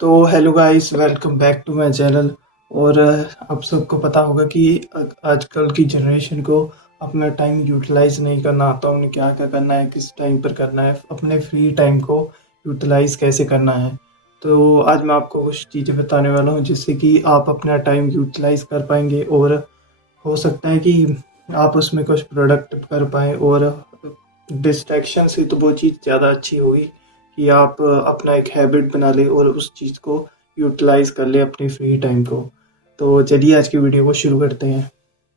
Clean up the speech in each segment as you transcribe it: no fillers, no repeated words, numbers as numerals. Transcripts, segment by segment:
तो hello guys, welcome back to my channel. और आप सबको पता होगा कि आजकल की जनरेशन को अपना टाइम यूटिलाइज नहीं करना आता। उन्हें क्या क्या करना है, किस टाइम पर करना है, अपने फ्री टाइम को यूटिलाइज कैसे करना है। तो आज मैं आपको कुछ चीज़ें बताने वाला हूँ जिससे कि आप अपना टाइम यूटिलाइज कर पाएंगे और हो सकता है कि आप उसमें कुछ प्रोडक्ट कर पाएँ। और डिस्ट्रैक्शन से तो वो चीज़ ज़्यादा अच्छी होगी कि आप अपना एक हैबिट बना लें और उस चीज़ को यूटिलाइज कर लें अपने फ्री टाइम को। तो चलिए आज की वीडियो को शुरू करते हैं।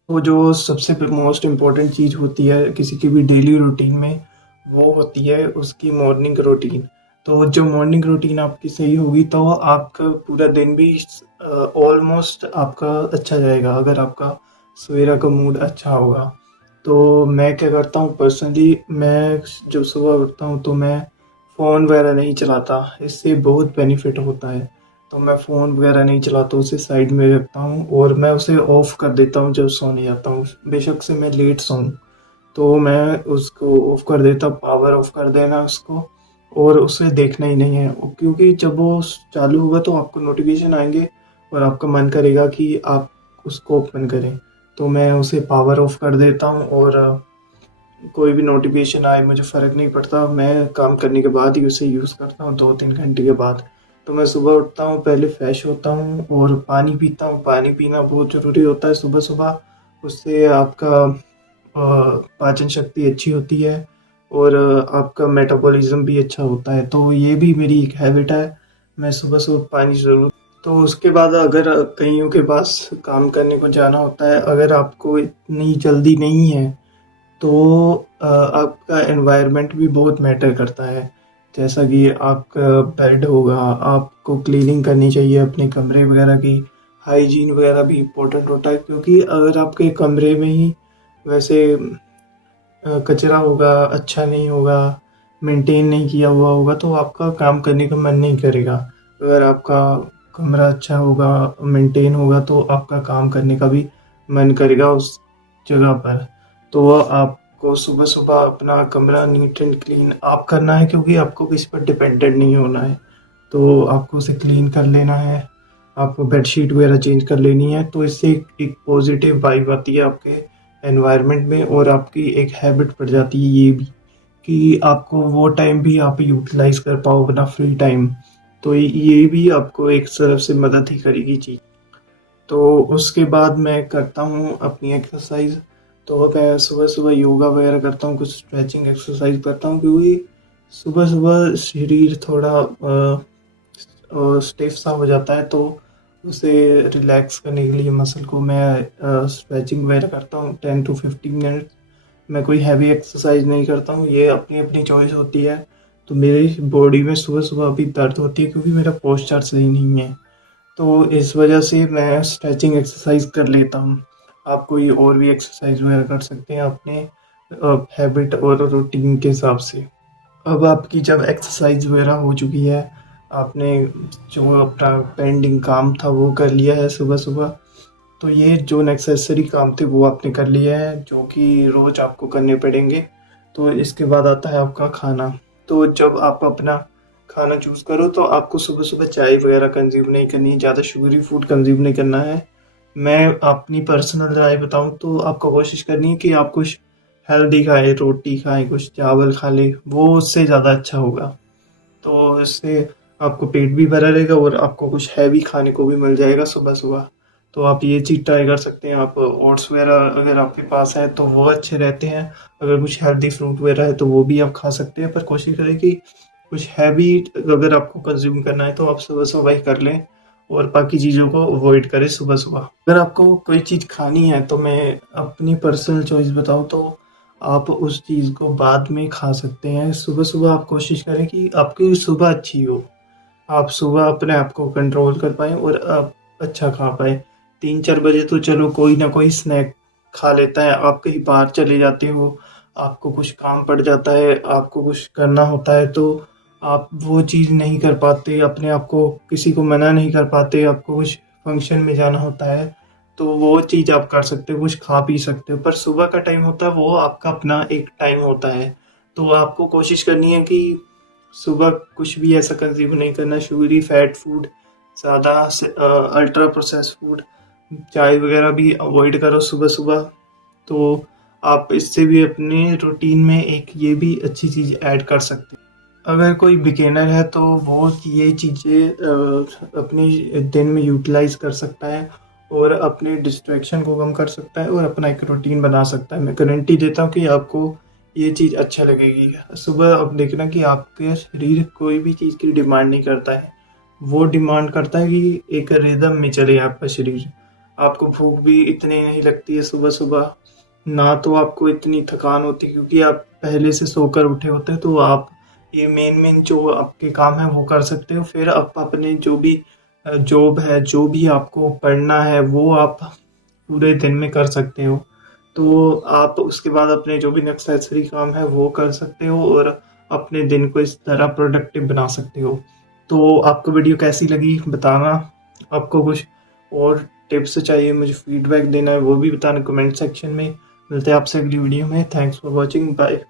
तो जो सबसे मोस्ट इम्पोर्टेंट चीज़ होती है किसी की भी डेली रूटीन में, वो होती है उसकी मॉर्निंग रूटीन। तो जो मॉर्निंग रूटीन आपकी सही होगी तो आपका पूरा दिन भी ऑलमोस्ट आपका अच्छा जाएगा, अगर आपका सवेरा का मूड अच्छा होगा। तो मैं क्या करता हूँ पर्सनली, मैं जब सुबह उठता हूँ तो मैं फ़ोन वगैरह नहीं चलाता। इससे बहुत बेनिफिट होता है। तो मैं फ़ोन वगैरह नहीं चलाता, उसे साइड में रखता हूँ और मैं उसे ऑफ़ कर देता हूँ जब सोने जाता हूँ। बेशक से मैं लेट सोऊँ तो मैं उसको ऑफ़ कर देता हूँ, पावर ऑफ़ कर देना उसको, और उसे देखना ही नहीं है। क्योंकि जब वो चालू होगा तो आपको नोटिफिकेशन आएंगे और आपका मन करेगा कि आप उसको ओपन करें। तो मैं उसे पावर ऑफ़ कर देता हूँ और कोई भी नोटिफिकेशन आए मुझे फ़र्क नहीं पड़ता। मैं काम करने के बाद ही उसे यूज़ करता हूँ, 2-3 घंटे के बाद। तो मैं सुबह उठता हूँ, पहले फ्रेश होता हूँ और पानी पीता हूँ। पानी पीना बहुत ज़रूरी होता है सुबह सुबह। उससे आपका पाचन शक्ति अच्छी होती है और आपका मेटाबॉलिज्म भी अच्छा होता है। तो ये भी मेरी एक हैबिट है, मैं सुबह सुबह पानी ज़रूर। तो उसके बाद अगर कईयों के पास काम करने को जाना होता है, अगर आपको इतनी जल्दी नहीं है तो आपका एनवायरनमेंट भी बहुत मैटर करता है। जैसा कि आपका बेड होगा, आपको क्लीनिंग करनी चाहिए अपने कमरे वगैरह की। हाइजीन वगैरह भी इम्पोर्टेंट होता है, क्योंकि अगर आपके कमरे में ही वैसे कचरा होगा, अच्छा नहीं होगा, मेंटेन नहीं किया हुआ होगा तो आपका काम करने का मन नहीं करेगा। अगर आपका कमरा अच्छा होगा, मेंटेन होगा तो आपका काम करने का भी मन करेगा उस जगह पर। तो आपको सुबह सुबह अपना कमरा नीट एंड क्लीन आप करना है, क्योंकि आपको किसी पर डिपेंडेंट नहीं होना है। तो आपको उसे क्लीन कर लेना है, आपको बेडशीट वगैरह चेंज कर लेनी है। तो इससे एक पॉजिटिव वाइब आती है आपके एनवायरनमेंट में और आपकी एक हैबिट पड़ जाती है ये भी कि आपको वो टाइम भी आप यूटिलाइज कर पाओ अपना फ्री टाइम। तो ये भी आपको एक तरफ से मदद ही करेगी चीज़। तो उसके बाद मैं करता हूँ अपनी एक्सरसाइज। तो मैं सुबह सुबह योगा वगैरह करता हूँ, कुछ स्ट्रेचिंग एक्सरसाइज करता हूँ, क्योंकि सुबह सुबह शरीर थोड़ा स्टिफ सा हो जाता है। तो उसे रिलैक्स करने के लिए मसल को मैं स्ट्रेचिंग वगैरह करता हूँ 10 to 15 मिनट। मैं कोई हैवी एक्सरसाइज नहीं करता हूँ, ये अपनी अपनी चॉइस होती है। तो मेरी बॉडी में सुबह सुबह अभी दर्द होती है क्योंकि मेरा पोस्चर सही नहीं है। तो इस वजह से मैं स्ट्रेचिंग एक्सरसाइज कर लेता हूँ। आप कोई और भी एक्सरसाइज वगैरह कर सकते हैं अपने हैबिट और रूटीन के हिसाब से। अब आपकी जब एक्सरसाइज वगैरह हो चुकी है, आपने जो अपना पेंडिंग काम था वो कर लिया है सुबह सुबह, तो ये जो नेसेसरी काम थे वो आपने कर लिए हैं जो कि रोज आपको करने पड़ेंगे। तो इसके बाद आता है आपका खाना। तो जब आप अपना खाना चूज करो तो आपको सुबह सुबह चाय वगैरह कंज्यूम नहीं करनी है, ज़्यादा शुगरी फूड कंज्यूम नहीं करना है। मैं अपनी पर्सनल राय बताऊं तो आपको कोशिश करनी है कि आप कुछ हेल्दी खाएं, रोटी खाएं, कुछ चावल खा लें, वो उससे ज़्यादा अच्छा होगा। तो इससे आपको पेट भी भरा रहेगा और आपको कुछ हैवी खाने को भी मिल जाएगा सुबह सुबह। तो आप ये चीज़ ट्राई कर सकते हैं। आप ओट्स वगैरह अगर आपके पास है तो वो अच्छे रहते हैं। अगर कुछ हेल्दी फ्रूट वगैरह है तो वो भी आप खा सकते हैं, पर कोशिश करें कि कुछ हैवी अगर आपको कंज्यूम करना है तो आप सुबह सुबह ही कर लें और बाकी चीज़ों को अवॉइड करें सुबह सुबह। अगर आपको कोई चीज़ खानी है तो मैं अपनी पर्सनल चॉइस बताऊं तो आप उस चीज़ को बाद में खा सकते हैं। सुबह सुबह आप कोशिश करें कि आपकी सुबह अच्छी हो, आप सुबह अपने आप को कंट्रोल कर पाएँ और आप अच्छा खा पाएँ। 3-4 बजे तो चलो कोई ना कोई स्नैक खा लेता है। आप कहीं बाहर चले जाते हो, आपको कुछ काम पड़ जाता है, आपको कुछ करना होता है तो आप वो चीज़ नहीं कर पाते, अपने आप को किसी को मना नहीं कर पाते, आपको कुछ फंक्शन में जाना होता है तो वो चीज़ आप कर सकते हो, कुछ खा पी सकते हो। पर सुबह का टाइम होता है वो आपका अपना एक टाइम होता है। तो आपको कोशिश करनी है कि सुबह कुछ भी ऐसा कंज्यूम नहीं करना, शुगरी फैट फूड, ज़्यादा अल्ट्रा प्रोसेस फूड, चाय वगैरह भी अवॉइड करो सुबह सुबह। तो आप इससे भी अपने रूटीन में एक ये भी अच्छी चीज़ ऐड कर सकते हैं। अगर कोई बिगिनर है तो वो ये चीज़ें अपने दिन में यूटिलाइज कर सकता है और अपने डिस्ट्रैक्शन को कम कर सकता है और अपना एक रूटीन बना सकता है। मैं गारंटी देता हूँ कि आपको ये चीज़ अच्छा लगेगी। सुबह अब देखना कि आपके शरीर कोई भी चीज़ की डिमांड नहीं करता है, वो डिमांड करता है कि एक रिदम में चले आपका शरीर। आपको भूख भी इतनी नहीं लगती है सुबह सुबह, ना तो आपको इतनी थकान होती क्योंकि आप पहले से सोकर उठे होते हैं। तो आप ये मेन जो आपके काम है वो कर सकते हो। फिर आप अपने जो भी जॉब है, जो भी आपको पढ़ना है, वो आप पूरे दिन में कर सकते हो। तो आप उसके बाद अपने जो भी नेसेसरी काम है वो कर सकते हो और अपने दिन को इस तरह प्रोडक्टिव बना सकते हो। तो आपको वीडियो कैसी लगी बताना। आपको कुछ और टिप्स चाहिए, मुझे फीडबैक देना है, वो भी बताना कमेंट सेक्शन में। मिलते हैं आपसे अगली वीडियो में। Thanks for watching, bye.